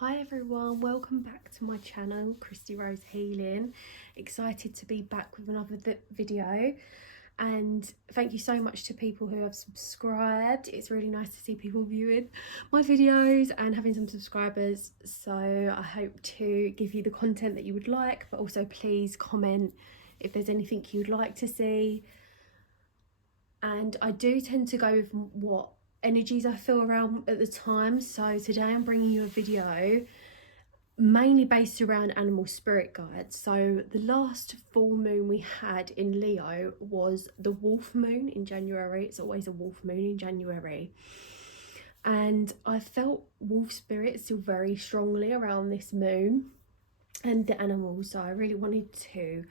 Hi everyone, welcome back to my channel, Christie Rose Healing. Excited to be back with another video, and thank you so much to people who have subscribed. It's really nice to see people viewing my videos and having some subscribers, so I hope to give you the content that you would like, but also please comment if there's anything you'd like to see. And I do tend to go with what energies I feel around at the time, so today I'm bringing you a video mainly based around animal spirit guides. So the last full moon we had in Leo was the wolf moon in January. It's always a wolf moon in January, and I felt wolf spirit still very strongly around this moon and the animals, so I really wanted to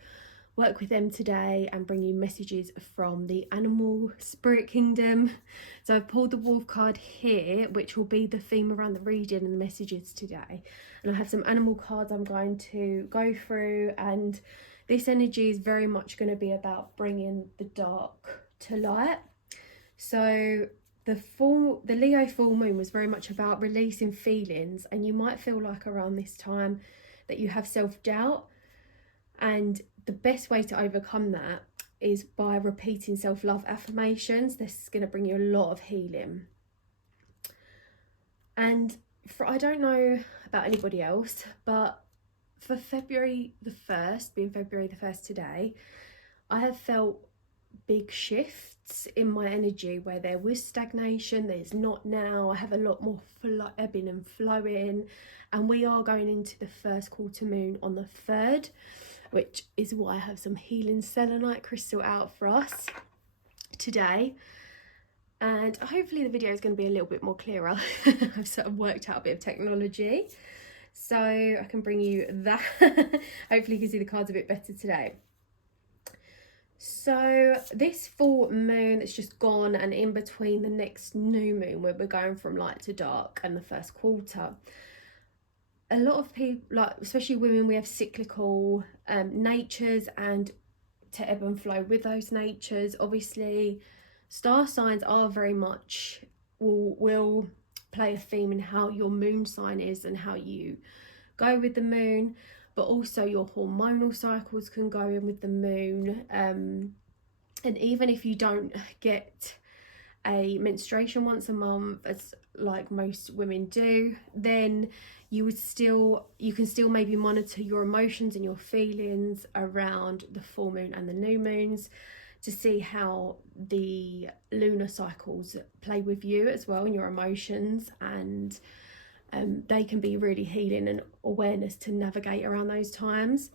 work with them today and bring you messages from the animal spirit kingdom. So I've pulled the wolf card here, which will be the theme around the reading and the messages today, and I have some animal cards I'm going to go through, and this energy is very much going to be about bringing the dark to light. So the Leo full moon was very much about releasing feelings, and you might feel like around this time that you have self-doubt, and the best way to overcome that is by repeating self-love affirmations. This is going to bring you a lot of healing. And I don't know about anybody else, but for February the 1st, being February the 1st today, I have felt big shifts in my energy where there was stagnation. There's not now. I have a lot more ebbing and flowing, and we are going into the first quarter moon on the 3rd, which is why I have some healing selenite crystal out for us today. And hopefully the video is going to be a little bit more clearer. I've sort of worked out a bit of technology, so I can bring you that. Hopefully you can see the cards a bit better today. So this full moon that's just gone, and in between the next new moon where we're going from light to dark, and the first quarter, a lot of people, like especially women, we have cyclical natures, and to ebb and flow with those natures. Obviously star signs are very much will play a theme in how your moon sign is and how you go with the moon, but also your hormonal cycles can go in with the moon, and even if you don't get a menstruation once a month, as like most women do, then you can still maybe monitor your emotions and your feelings around the full moon and the new moons to see how the lunar cycles play with you as well, and your emotions, and they can be really healing and awareness to navigate around those times.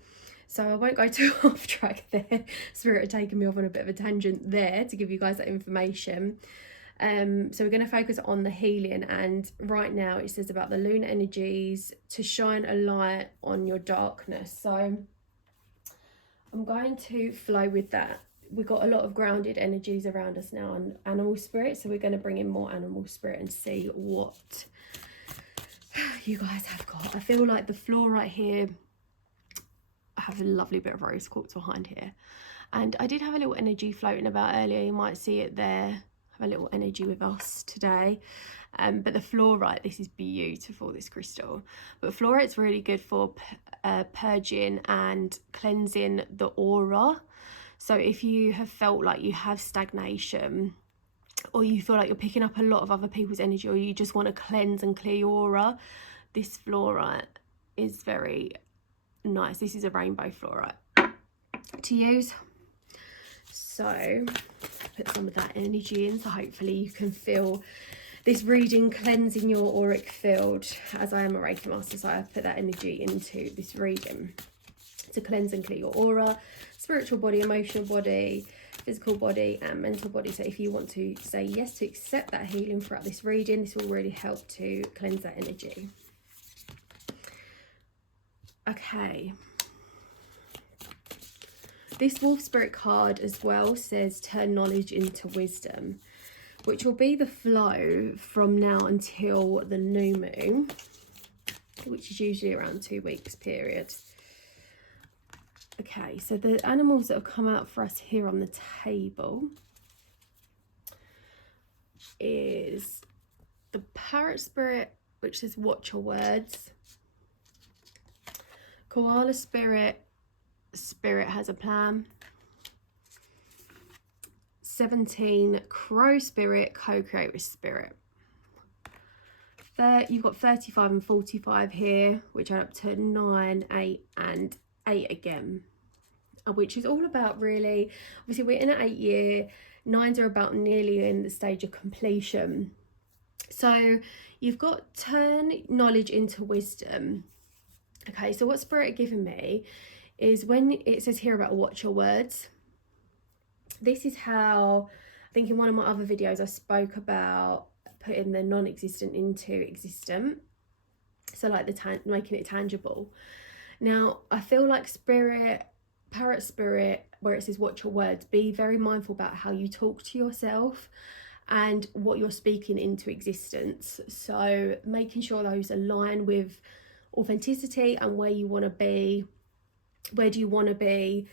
So I won't go too off track there. Spirit had taken me off on a bit of a tangent there to give you guys that information. So we're going to focus on the healing, and right now it says about the lunar energies to shine a light on your darkness. So I'm going to flow with that. We've got a lot of grounded energies around us now and animal spirit, so we're going to bring in more animal spirit and see what you guys have got. I feel like the floor right here, I have a lovely bit of rose quartz behind here, and I did have a little energy floating about earlier. You might see it there. Have a little energy with us today, but the fluorite, this is beautiful, this crystal. But fluorite's really good for purging and cleansing the aura. So if you have felt like you have stagnation, or you feel like you're picking up a lot of other people's energy, or you just want to cleanse and clear your aura, this fluorite is very nice. This is a rainbow fluorite to use. So put some of that energy in, so hopefully you can feel this reading cleansing your auric field, as I am a Reiki master, so I put that energy into this reading to cleanse and clear your aura, spiritual body, emotional body, physical body and mental body. So if you want to say yes to accept that healing throughout this reading, this will really help to cleanse that energy. Okay. This wolf spirit card as well says turn knowledge into wisdom, which will be the flow from now until the new moon, which is usually around 2 weeks period. Okay, so the animals that have come out for us here on the table is the parrot spirit which says watch your words. Koala spirit, spirit has a plan. 17, crow spirit, co-create with spirit. You've got 35 and 45 here, which add up to 9, 8 and 8 again, which is all about really, obviously we're in an 8 year, 9s are about nearly in the stage of completion. So you've got turn knowledge into wisdom. Okay, so what spirit are giving me is when it says here about watch your words. This is how, I think in one of my other videos I spoke about putting the non-existent into existent, so like the making it tangible. Now I feel like spirit, parrot spirit, where it says watch your words, be very mindful about how you talk to yourself and what you're speaking into existence. So making sure those align with authenticity and where you want to be, where do you want to be.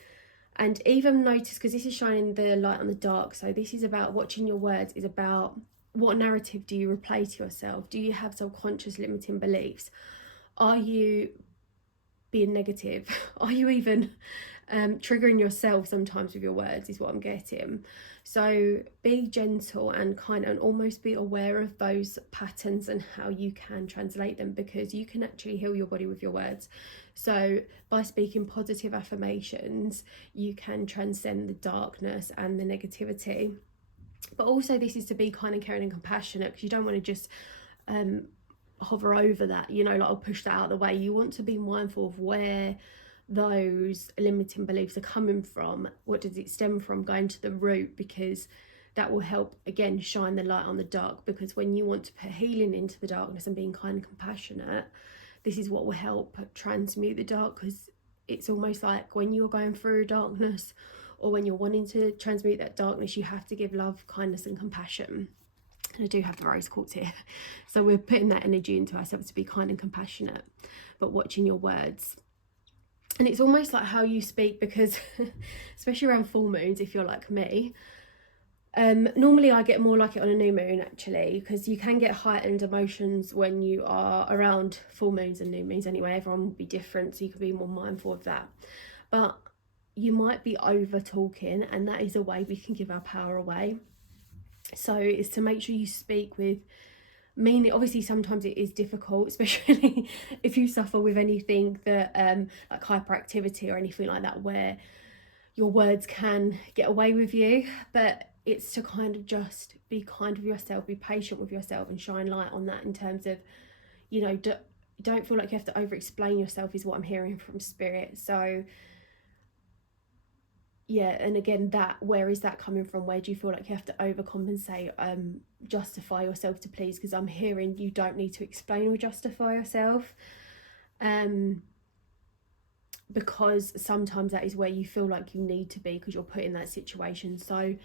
And even notice, because this is shining the light on the dark, so this is about watching your words, is about what narrative do you replay to yourself? Do you have subconscious limiting beliefs? Are you being negative? Are you even triggering yourself sometimes with your words, is what I'm getting. So be gentle and kind, and almost be aware of those patterns and how you can translate them, because you can actually heal your body with your words. So by speaking positive affirmations, you can transcend the darkness and the negativity. But also this is to be kind and caring and compassionate, because you don't want to just hover over that, you know, like, I'll push that out of the way. You want to be mindful of where those limiting beliefs are coming from. What does it stem from? Going to the root, because that will help, again, shine the light on the dark. Because when you want to put healing into the darkness and being kind and compassionate, this is what will help transmute the dark. Because it's almost like when you're going through darkness, or when you're wanting to transmute that darkness, you have to give love, kindness and compassion. And I do have the rose quartz here, so we're putting that energy into ourselves to be kind and compassionate, but watching your words. And it's almost like how you speak, because especially around full moons, if you're like me, normally I get more like it on a new moon, actually, because you can get heightened emotions when you are around full moons and new moons anyway. Everyone will be different, so you can be more mindful of that. But you might be over talking, and that is a way we can give our power away. So it's to make sure you speak with meaning. Obviously sometimes it is difficult, especially if you suffer with anything that like hyperactivity or anything like that, where your words can get away with you. But it's to kind of just be kind with yourself, be patient with yourself, and shine light on that, in terms of, you know, don't feel like you have to over explain yourself, is what I'm hearing from spirit. So yeah, and again, that, where is that coming from? Where do you feel like you have to overcompensate, justify yourself to please? Because I'm hearing you don't need to explain or justify yourself, because sometimes that is where you feel like you need to be, because you're put in that situation. So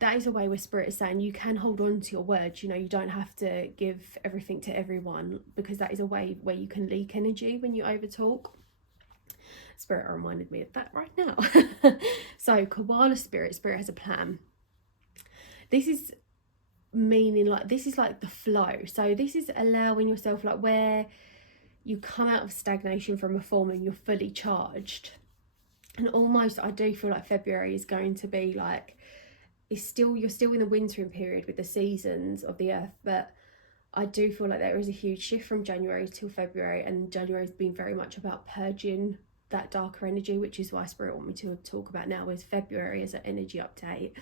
that is a way where spirit is saying you can hold on to your words. You know, you don't have to give everything to everyone, because that is a way where you can leak energy when you over talk. Spirit reminded me of that right now. So koala spirit has a plan. This is meaning, like, this is like the flow. So this is allowing yourself, like, where you come out of stagnation from a form and you're fully charged. And almost, I do feel like February is going to be like, you're still in the wintering period with the seasons of the earth, but I do feel like there is a huge shift from January till February, and January has been very much about purging that darker energy, which is why spirit want me to talk about now is February as an energy update.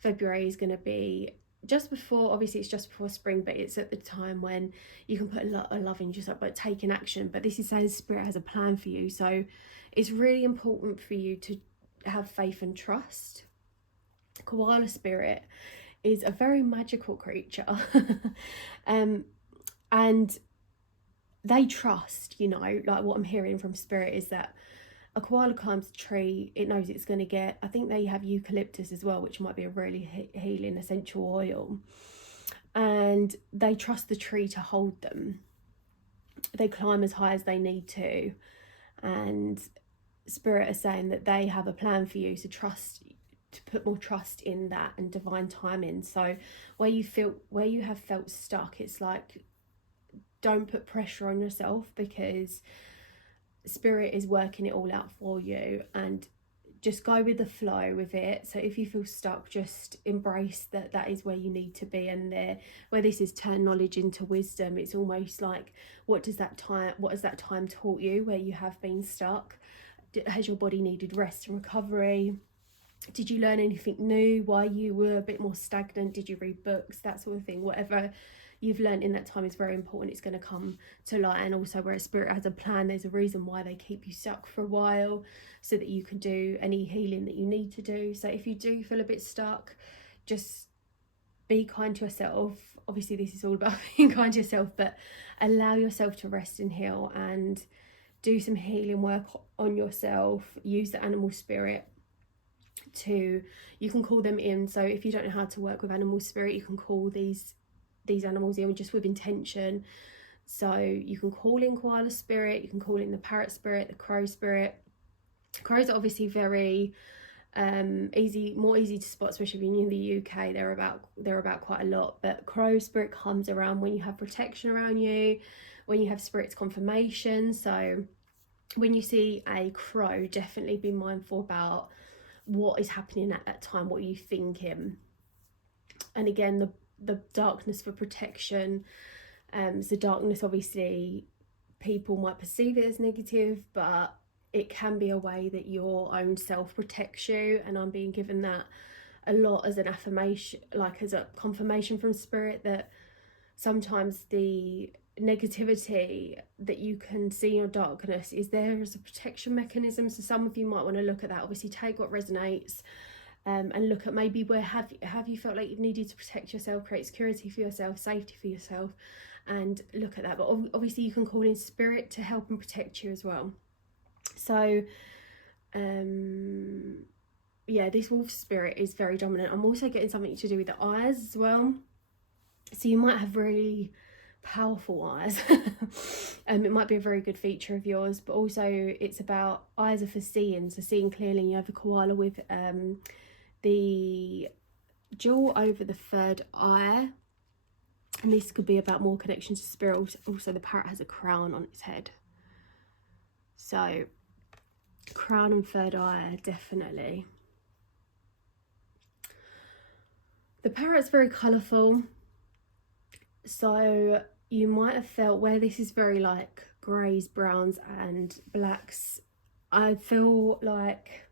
February is going to be just before, obviously it's just before spring, but it's at the time when you can put a lot of love in yourself, but taking action. But this is saying spirit has a plan for you, so it's really important for you to have faith and trust. Koala spirit is a very magical creature, and they trust, you know, like what I'm hearing from spirit is that a koala climbs a tree, it knows it's going to get, I think they have eucalyptus as well, which might be a really healing essential oil, and they trust the tree to hold them. They climb as high as they need to, and spirit is saying that they have a plan for you, so trust, to put more trust in that and divine timing. So where you have felt stuck, it's like don't put pressure on yourself, because spirit is working it all out for you, and just go with the flow with it. So if you feel stuck, just embrace that that is where you need to be. And there, where this is turn knowledge into wisdom, it's almost like, what has that time taught you where you have been stuck? Has your body needed rest and recovery? Did you learn anything new while you were a bit more stagnant? Did you read books? That sort of thing. Whatever you've learned in that time is very important. It's going to come to light. And also, where a spirit has a plan, there's a reason why they keep you stuck for a while, so that you can do any healing that you need to do. So if you do feel a bit stuck, just be kind to yourself. Obviously this is all about being kind to yourself, but allow yourself to rest and heal, and do some healing work on yourself. Use the animal spirit to, you can call them in. So if you don't know how to work with animal spirit, you can call these animals in just with intention. So you can call in koala spirit, you can call in the parrot spirit, the crow spirit. Crows are obviously very more easy to spot, especially when you're in the UK. They're about quite a lot. But crow spirit comes around when you have protection around you, when you have spirit's confirmation. So when you see a crow, definitely be mindful about what is happening at that time. What are you thinking? And again, the darkness for protection. So darkness, obviously people might perceive it as negative, but it can be a way that your own self protects you. And I'm being given that a lot as an affirmation, like as a confirmation from spirit, that sometimes the negativity that you can see in your darkness is there as a protection mechanism. So some of you might want to look at that. Obviously take what resonates, and look at maybe where have you felt like you've needed to protect yourself, create security for yourself, safety for yourself, and look at that. But obviously you can call in spirit to help and protect you as well. So yeah, this wolf spirit is very dominant. I'm also getting something to do with the eyes as well. So you might have really powerful eyes. It might be a very good feature of yours, but also it's about, eyes are for seeing, so seeing clearly. You have a koala with the jewel over the third eye, and this could be about more connection to spirit. Also the parrot has a crown on its head, so crown and third eye, definitely. The parrot's very colourful, so you might have felt, where this is very like greys, browns and blacks, I feel like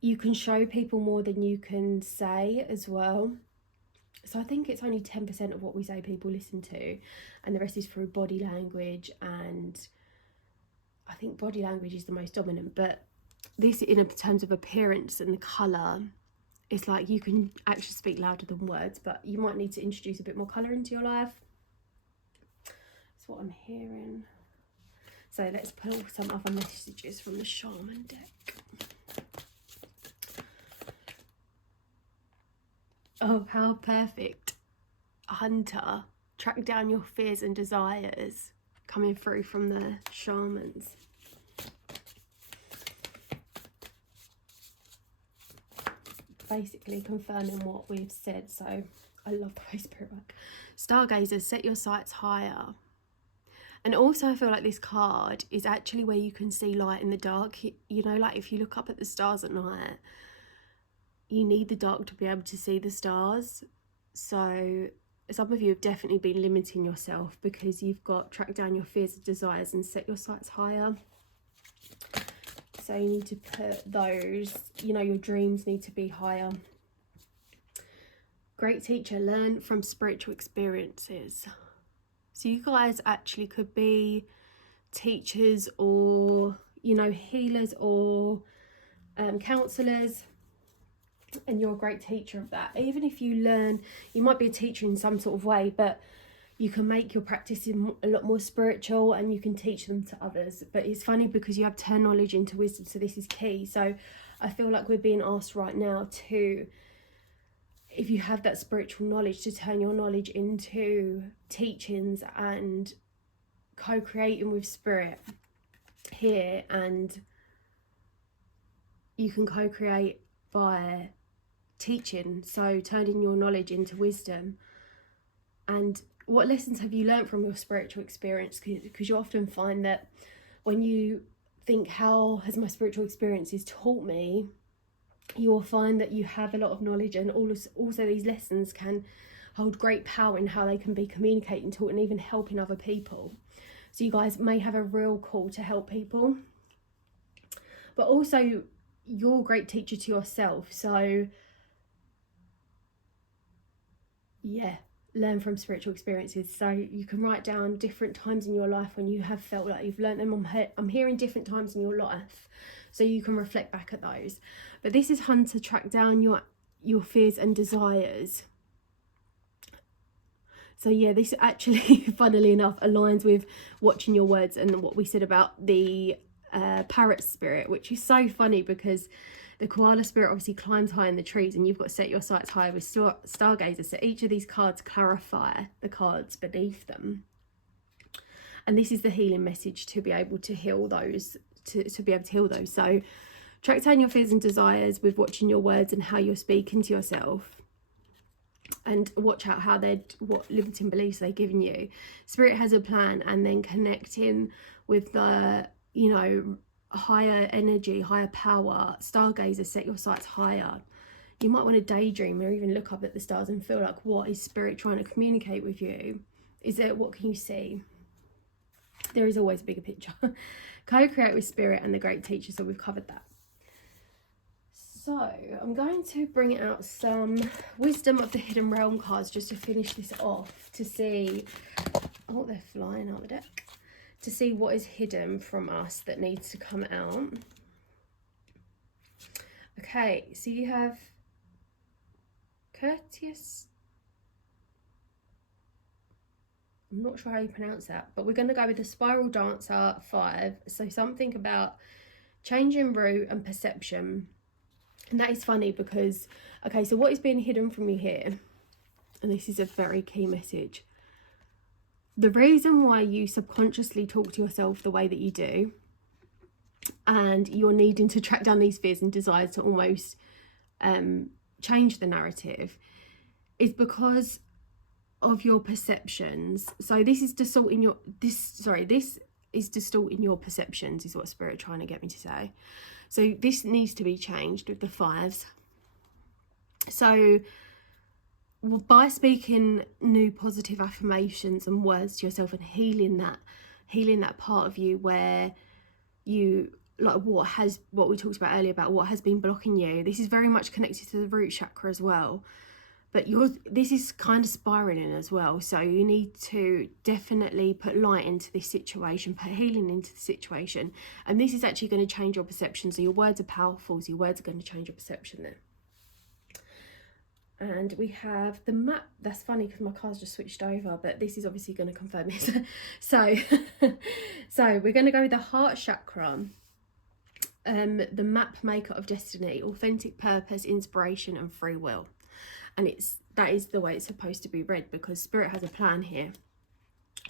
you can show people more than you can say as well. So I think it's only 10% of what we say people listen to, and the rest is through body language. And I think body language is the most dominant, but this, in terms of appearance and the colour, it's like you can actually speak louder than words, but you might need to introduce a bit more colour into your life. That's what I'm hearing. So let's pull some other messages from the shaman deck. Oh, how perfect. Hunter, track down your fears and desires, coming through from the shamans. Basically confirming what we've said. So I love the way spirit work. Stargazers, set your sights higher. And also I feel like this card is actually where you can see light in the dark. You know, like if you look up at the stars at night, you need the dark to be able to see the stars. So some of you have definitely been limiting yourself because you've got track down your fears and desires and set your sights higher. So you need to put those, you know, your dreams need to be higher. Great teacher, learn from spiritual experiences. So you guys actually could be teachers, or, you know, healers, or counsellors, and you're a great teacher of that. Even if you learn, you might be a teacher in some sort of way, but you can make your practice a lot more spiritual, and you can teach them to others. But it's funny because you have turn knowledge into wisdom, so this is key. So I feel like we're being asked right now to, if you have that spiritual knowledge, to turn your knowledge into teachings and co-creating with spirit here. And you can co-create by teaching, so turning your knowledge into wisdom. And what lessons have you learned from your spiritual experience? Because you often find that when you think, how has my spiritual experiences taught me, you will find that you have a lot of knowledge, and also these lessons can hold great power in how they can be communicated and taught, and even helping other people. So you guys may have a real call to help people, but also you're a great teacher to yourself. So yeah, learn from spiritual experiences. So you can write down different times in your life when you have felt like you've learned them. I'm hearing different times in your life, so you can reflect back at those. But this is to track down your fears and desires. So yeah, this actually, funnily enough, aligns with watching your words and what we said about the parrot spirit, which is so funny because the koala spirit obviously climbs high in the trees, and you've got to set your sights high with stargazers. So each of these cards clarify the cards beneath them. And this is the healing message to be able to heal those, to be able to heal those. So track down your fears and desires with watching your words and how you're speaking to yourself. And watch out what limiting beliefs they're giving you. Spirit has a plan, and then connecting with the, you know, higher energy, higher power. Stargazer, set your sights higher. You might want to daydream or even look up at the stars and feel like, what is spirit trying to communicate with you? What can you see? There is always a bigger picture. Co-create with spirit and the great teacher. So we've covered that. So I'm going to bring out some Wisdom of the Hidden Realm cards just to finish this off, to see, oh, they're flying out the deck, to see what is hidden from us that needs to come out. Okay, so you have courteous, I'm not sure how you pronounce that, but we're going to go with the Spiral Dancer 5. So something about changing route and perception. And that is funny because, okay, so what is being hidden from you here, and this is a very key message, the reason why you subconsciously talk to yourself the way that you do, and you're needing to track down these fears and desires to almost change the narrative, is because of your perceptions. So this is distorting your perceptions, is what Spirit trying to get me to say. So this needs to be changed with the 5s. So by speaking new positive affirmations and words to yourself, and healing that part of you where you, like what we talked about earlier about what has been blocking you. This is very much connected to the root chakra as well. But this is kind of spiraling as well. So you need to definitely put light into this situation, put healing into the situation. And this is actually going to change your perception. So your words are powerful. So your words are going to change your perception there. And we have the map. That's funny because my cards just switched over, but this is obviously going to confirm this. So we're going to go with the heart chakra. The map maker of destiny, authentic purpose, inspiration, and free will. And that is the way it's supposed to be read, because Spirit has a plan here.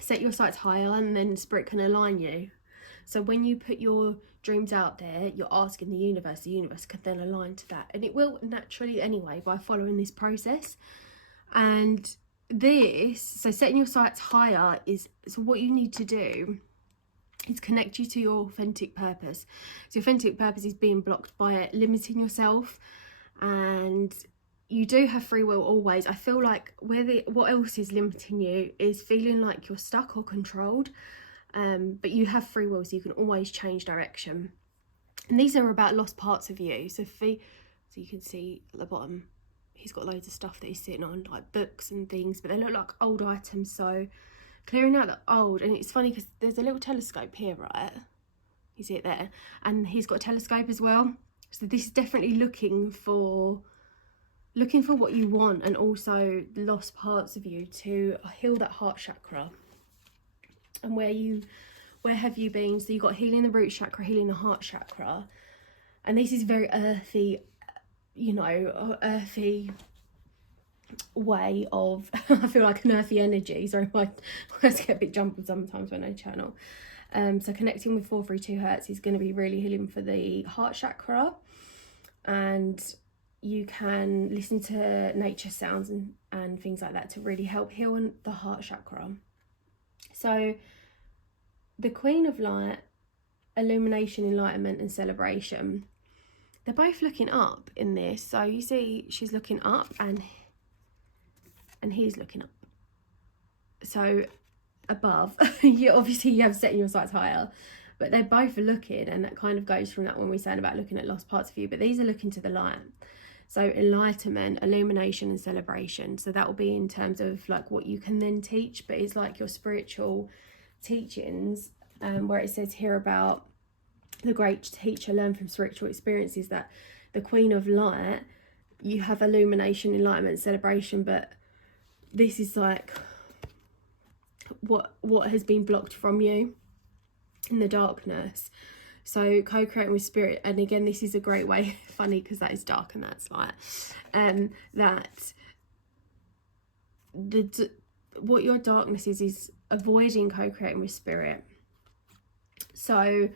Set your sights higher, and then Spirit can align you. So when you put your dreams out there, you're asking the universe can then align to that. And it will naturally anyway by following this process. And so setting your sights higher so what you need to do is connect you to your authentic purpose. So your authentic purpose is being blocked by limiting yourself, and you do have free will always. I feel like what else is limiting you is feeling like you're stuck or controlled, but you have free will, so you can always change direction. And these are about lost parts of you. So you can see at the bottom, he's got loads of stuff that he's sitting on, like books and things, but they look like old items. So clearing out the old, and it's funny because there's a little telescope here, right? You see it there, and he's got a telescope as well. So this is definitely looking for what you want, and also the lost parts of you, to heal that heart chakra. And where have you been? So you've got healing the root chakra, healing the heart chakra, and this is very earthy, earthy way of I feel like an earthy energy. Sorry, my words get a bit jumbled sometimes when I channel. So connecting with 432 Hertz is going to be really healing for the heart chakra. And you can listen to nature sounds and things like that to really help heal the heart chakra. So the Queen of Light, illumination, enlightenment and celebration, they're both looking up in this. So you see she's looking up and he's looking up. So above, you have setting your sights higher, but they're both looking, and that kind of goes from that one we said about looking at lost parts of you, but these are looking to the light. So enlightenment, illumination and celebration. So that will be in terms of like what you can then teach, but it's like your spiritual teachings, where it says here about the great teacher learn from spiritual experiences, that the Queen of Light, you have illumination, enlightenment, celebration, but this is like what has been blocked from you in the darkness. So co-creating with spirit, and again this is a great way, funny because that is dark and that's light, that what your darkness is avoiding co-creating with spirit. So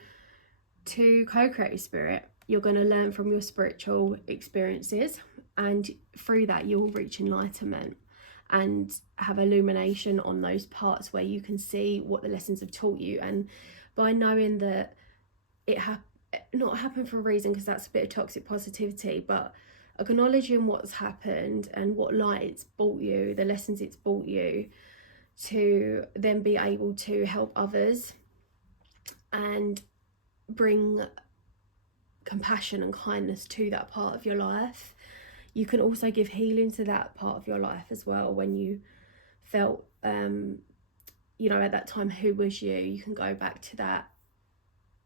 to co-create with spirit, you're going to learn from your spiritual experiences, and through that you will reach enlightenment and have illumination on those parts where you can see what the lessons have taught you. And by knowing that it not happened for a reason, because that's a bit of toxic positivity, but acknowledging what's happened and what light it's brought you, the lessons it's brought you, to then be able to help others and bring compassion and kindness to that part of your life. You can also give healing to that part of your life as well. When you felt, you know, at that time, who was you? You can go back to that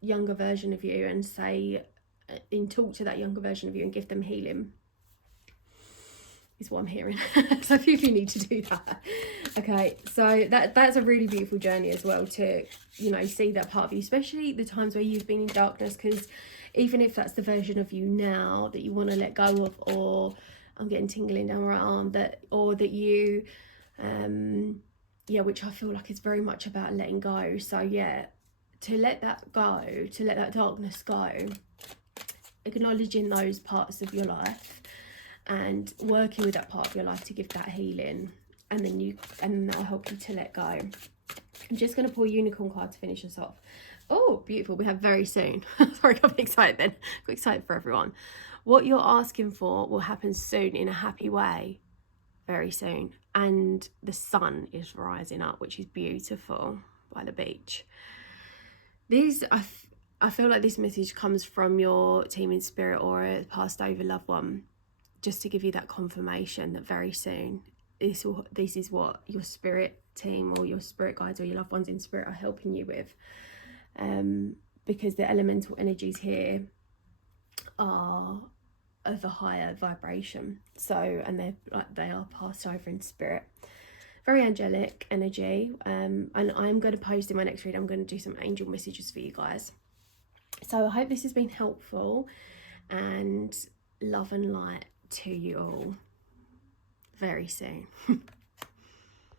younger version of you and say, and talk to that younger version of you and give them healing, is what I'm hearing. So a few of you need to do that. Okay, so that's a really beautiful journey as well, to, you know, see that part of you, especially the times where you've been in darkness, because even if that's the version of you now that you want to let go of, or I'm getting tingling down my arm, or that you which I feel like is very much about letting go. So yeah, to let that go, to let that darkness go, acknowledging those parts of your life and working with that part of your life to give that healing, and then that'll help you to let go. I'm just going to pull a unicorn card to finish us off. Oh, beautiful. We have very soon. Sorry, I got excited then. Got excited for everyone. What you're asking for will happen soon, in a happy way, very soon. And the sun is rising up, which is beautiful, by the beach. I feel like this message comes from your team in spirit or a passed over loved one, just to give you that confirmation that very soon this is what your spirit team or your spirit guides or your loved ones in spirit are helping you with, because the elemental energies here are of a higher vibration. So, and they are passed over in spirit. Very angelic energy, and I'm going to post in my next read, I'm going to do some angel messages for you guys. So I hope this has been helpful, and love and light to you all very soon.